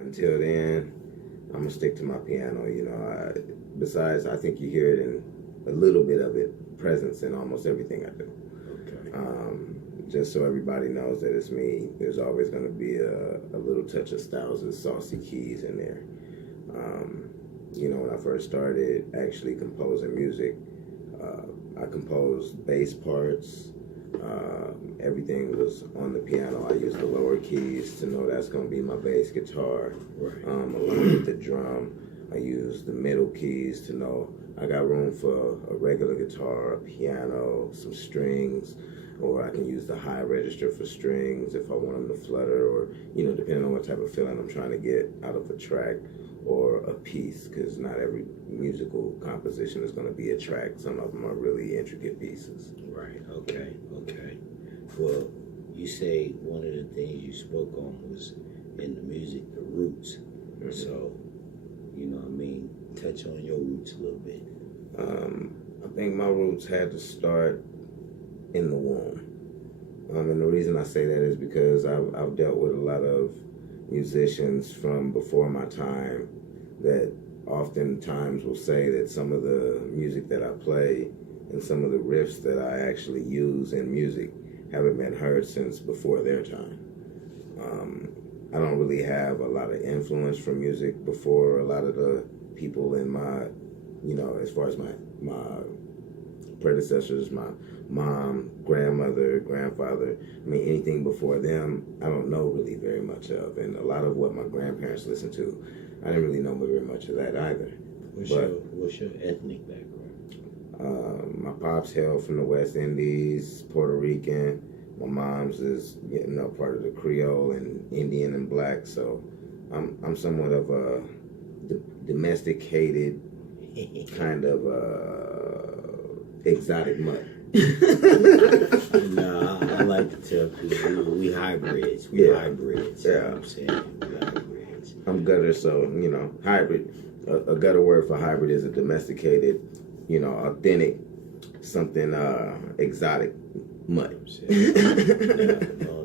Until then, I'm gonna stick to my piano. Besides, I think you hear it in a little bit of it presence in almost everything I do. Okay. Just so everybody knows that it's me. There's always gonna be a little touch of Styles and saucy keys in there. When I first started actually composing music, I composed bass parts. Everything was on the piano. I used the lower keys to know that's going to be my bass guitar. Right. Along with the drum, I used the middle keys to know I got room for a regular guitar, a piano, some strings, or I can use the high register for strings if I want them to flutter, or depending on what type of feeling I'm trying to get out of a track or a piece, because not every musical composition is going to be a track. Some of them are really intricate pieces. Right. Okay. Well, you say one of the things you spoke on was in the music, the roots. Mm-hmm. So, touch on your roots a little bit. I think my roots had to start in the womb. And the reason I say that is because I've dealt with a lot of musicians from before my time that oftentimes will say that some of the music that I play and some of the riffs that I actually use in music haven't been heard since before their time. I don't really have a lot of influence from music before a lot of the people in my, as far as my predecessors, my mom, grandmother, grandfather, anything before them, I don't know really very much of. And a lot of what my grandparents listened to, I didn't really know very much of that either. What's your ethnic background? My pops hailed from the West Indies, Puerto Rican. My mom's is part of the Creole and Indian and Black. So I'm somewhat of a domesticated kind of exotic mutt. No, I like to tell people we hybrids. Hybrids. Yeah. You know what I'm saying? We hybrids. I'm gutter, so, hybrid. A gutter word for hybrid is a domesticated, authentic, something exotic mutt.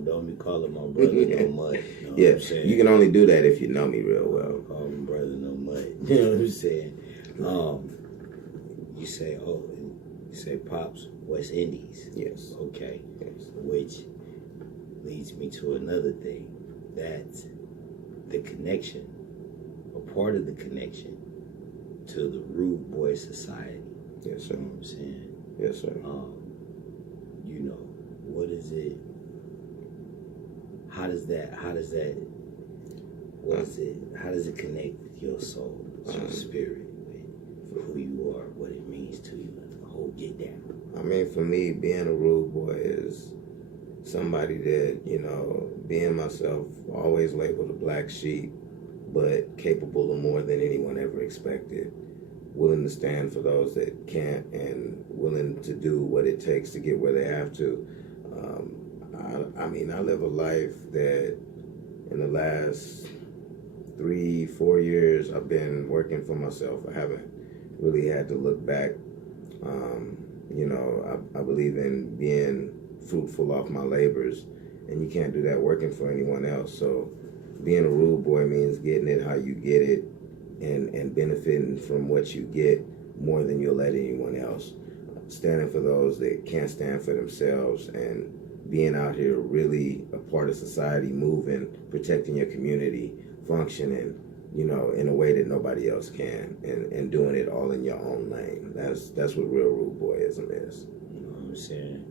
Don't be calling my brother no mutt. You know Yeah, what I'm saying? You can only do that if you know me real well. Call my brother no mutt. You know what I'm saying? You say Pops, West Indies. Yes. Okay. Yes. Which leads me to another thing, that the connection, a part of the connection to the Rude Boy Society. Yes, sir. You know what I'm saying? Yes, sir. What is it? How does it connect with your soul, with your spirit, with who you are, what it means to you, the whole get down? For me, being a rude boy is somebody that, being myself, always labeled a black sheep, but capable of more than anyone ever expected. Willing to stand for those that can't and willing to do what it takes to get where they have to. I live a life that in the last 3-4 years, I've been working for myself. I haven't really had to look back. I believe in being fruitful off my labors, and you can't do that working for anyone else. So being a rude boy means getting it how you get it and benefiting from what you get more than you'll let anyone else. Standing for those that can't stand for themselves and being out here really a part of society, moving, protecting your community, functioning, in a way that nobody else can, and doing it all in your own lane. That's what real rude boyism is. You know what I'm saying?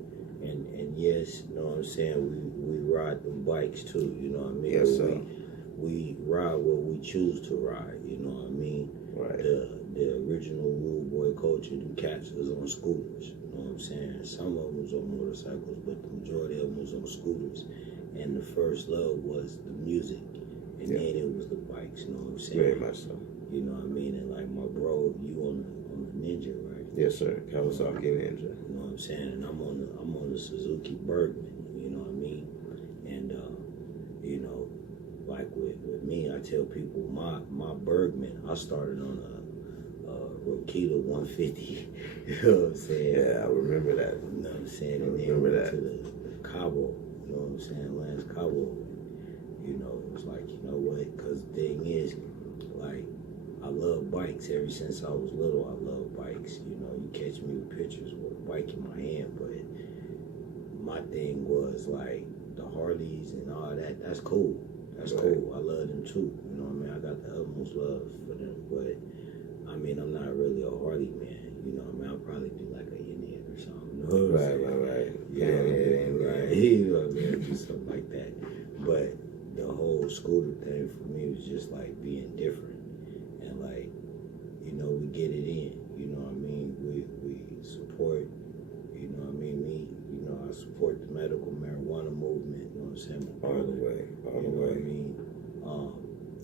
And yes, you know what I'm saying, we ride them bikes too, you know what I mean? Yes, sir. We ride what we choose to ride, you know what I mean? Right. The original rude boy culture, the cats was on scooters, you know what I'm saying? Some of them was on motorcycles, but the majority of them was on scooters. And the first love was the music, and then it was the bikes, you know what I'm saying? Very much so. You know what I mean? And like my bro, you on the Ninja, right? Yes, sir. Kawasaki Ninja. You know what I'm saying? And I'm on the Suzuki Bergman, you know what I mean? And like with me, I tell people my Bergman, I started on a Rokita 150. You know what I'm saying? Yeah, I remember that. You know what I'm saying? And then remember went that. to the Cabo, you know what I'm saying? Lance Cabo, it was like, you know what? Because the thing bikes ever since I was little. I love bikes. You know, you catch me with pictures with a bike in my hand, but my thing was like the Harleys and all that. That's cool. That's cool. I love them too. You know what I mean? I got the utmost love for them, but I mean, I'm not really a Harley man. You know what I mean? I'll probably do like a Indian or something. You know what I'm saying? Right. Yeah, right. You know what I mean? Do something like that. But the whole scooter thing for me was just like being different. And like, you know, we get it in. You know what I mean? We support, you know what I mean? I support the medical marijuana movement. You know what I'm saying? All the way. What I mean?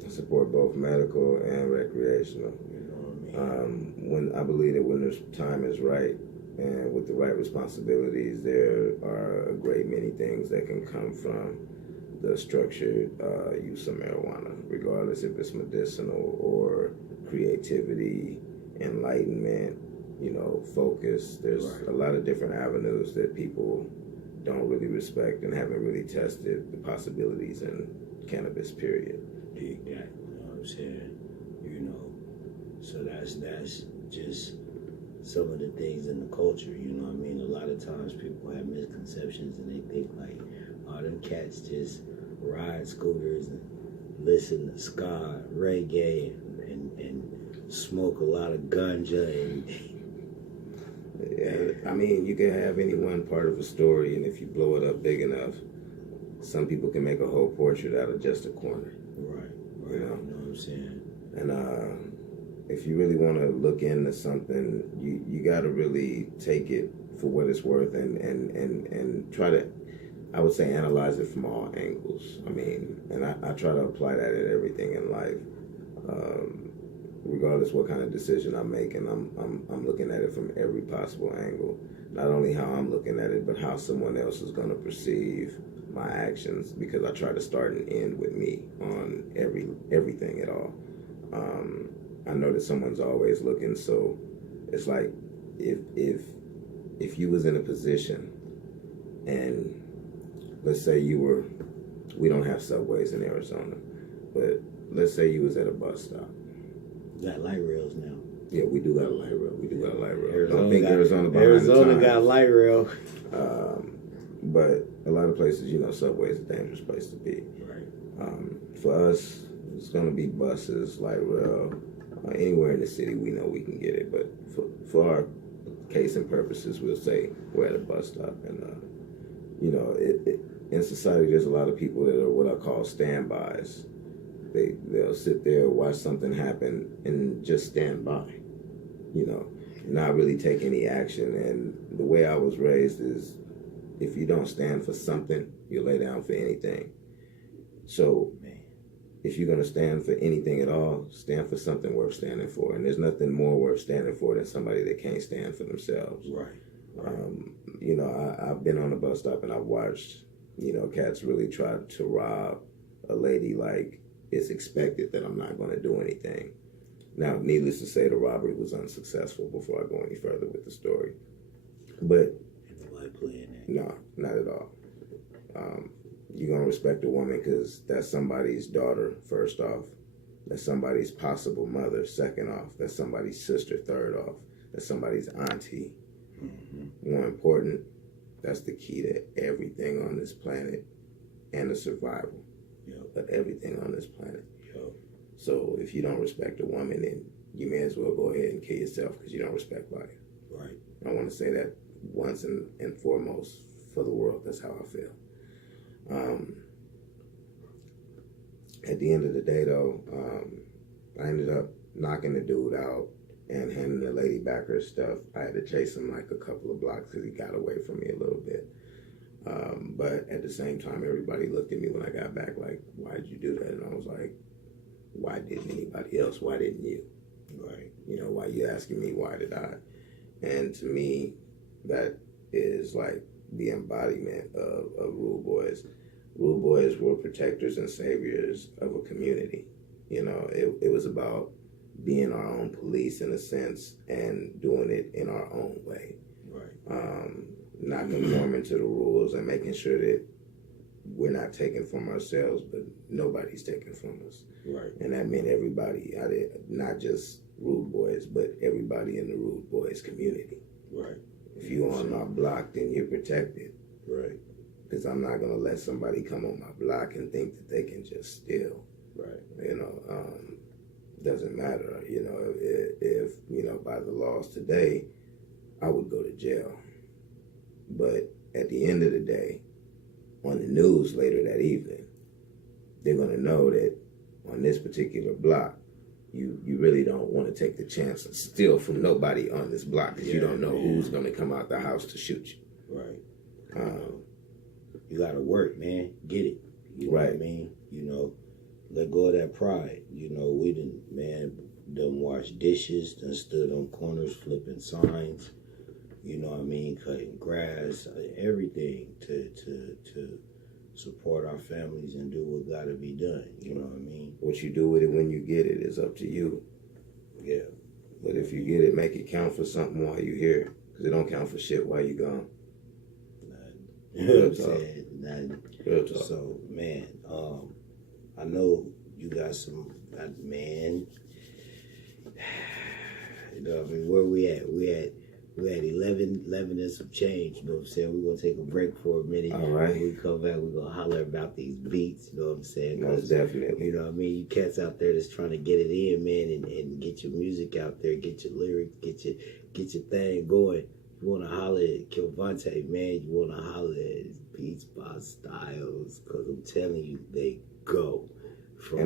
I support both medical and recreational. You know what I mean? When I believe that when the time is right and with the right responsibilities, there are a great many things that can come from the structured use of marijuana, regardless if it's medicinal or creativity, enlightenment, you know, focus. There's a lot of different avenues that people don't really respect and haven't really tested the possibilities in cannabis, period. Exactly. You know what I'm saying? You know, so that's just some of the things in the culture. You know what I mean? A lot of times people have misconceptions and they think like, oh, them cats just ride scooters and listen to ska, reggae, and smoke a lot of ganja. Yeah, I mean, you can have any one part of a story, and if you blow it up big enough, some people can make a whole portrait out of just a corner. Right. You know what I'm saying? And if you really want to look into something, you got to really take it for what it's worth and try to, I would say, analyze it from all angles. I mean, and I try to apply that in everything in life, regardless what kind of decision I'm making. I'm looking at it from every possible angle. Not only how I'm looking at it, but how someone else is going to perceive my actions, because I try to start and end with me on everything at all. I know that someone's always looking, so it's like if you was in a position and let's say we don't have subways in Arizona, but let's say you was at a bus stop. Got light rails now. Yeah, we do got a light rail. Arizona got a light rail. But a lot of places, you know, subway is a dangerous place to be. Right. For us, it's going to be buses, light rail. Anywhere in the city, we know we can get it. But for our case and purposes, we'll say we're at a bus stop. And, you know, in society, there's a lot of people that are what I call standbys. They'll sit there, watch something happen, and just stand by, you know, not really take any action. And the way I was raised is, if you don't stand for something, you lay down for anything. So if you're going to stand for anything at all, stand for something worth standing for. And there's nothing more worth standing for than somebody that can't stand for themselves. Right. You know, I've been on a bus stop and I've watched, you know, cats really try to rob a lady like it's expected that I'm not going to do anything. Now, needless to say, the robbery was unsuccessful before I go any further with the story. But no, not at all. You're going to respect a woman because that's somebody's daughter, first off. That's somebody's possible mother, second off. That's somebody's sister, third off. That's somebody's auntie. Mm-hmm. More important, that's the key to everything on this planet and the survival of everything on this planet. So if you don't respect a woman, then you may as well go ahead and kill yourself because you don't respect life. Right. I want to say that once and foremost for the world. That's how I feel. At the end of the day, though, I ended up knocking the dude out and handing the lady back her stuff. I had to chase him like a couple of blocks because he got away from me a little bit. But at the same time, everybody looked at me when I got back like, why'd you do that? And I was like, why didn't anybody else? Why didn't you? Right. You know, why you asking me, why did I? And to me, that is like the embodiment of Rude Boys. Rude Boys were protectors and saviors of a community. You know, it was about being our own police in a sense and doing it in our own way. Right. Not conforming to the rules and making sure that we're not taking from ourselves, but nobody's taking from us. Right. And that meant everybody out there, not just Rude Boys, but everybody in the Rude Boys community. Right. If you're on my block, then you're protected. Right. Because I'm not going to let somebody come on my block and think that they can just steal. Right. You know, doesn't matter. You know, if you know, by the laws today, I would go to jail. But at the end of the day, on the news later that evening, they're going to know that on this particular block, you really don't want to take the chance and steal from nobody on this block because you don't know who's going to come out the house to shoot you. Right. You got to work, man. Get it. You know what I mean? You know, let go of that pride. You know, we done washed dishes, done stood on corners flipping signs. You know what I mean? Cutting grass, everything to support our families and do what got to be done. You know what I mean? What you do with it when you get it is up to you. Yeah. But if you get it, make it count for something while you're here. Because it don't count for shit while you're gone. You know what I'm saying? Real talk. So, man, I know you got some, man, you know what I mean? Where we at? We at 11 and some change, you know what I'm saying? We're going to take a break for a minute. All right. When we come back, we're going to holler about these beats, you know what I'm saying? Most definitely. You know what I mean? You cats out there that's trying to get it in, man, and get your music out there, get your lyrics, get your thing going. You want to holler at Kilvante, man. You want to holler at Beats by Styles, because I'm telling you, they go. From